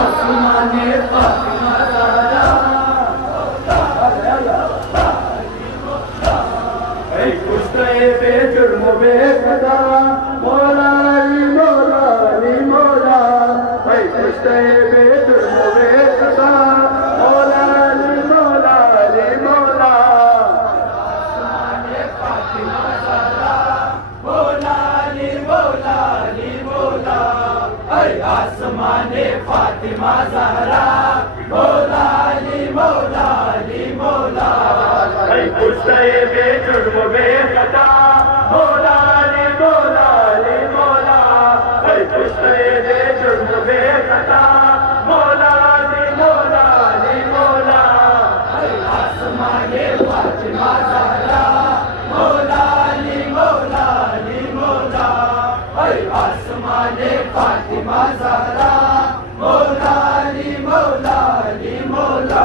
आसमाने Fatima Zahra कुश्ते बेजुर्म बेखदा Maula Ali Maula Ali Maula कुश्ते बेजुर्म बेखदा Maula Ali Maula Ali Maula आसमाने Fatima Zahra Maula Ali Maula Ali Maula आसमाने Fatima Zahra Maula Ali Maula Ali Maula कुश्ते बेजुर्म बेखदा Maula Ali Maula Ali Maula कुश्ते बेजुर्म बेखदा Maula Ali Maula Ali Maula आसमाने Fatima Zahra Maula Ali Maula Ali Maula आसमाने Fatima Zahra Maula Ali Maula Ali Maula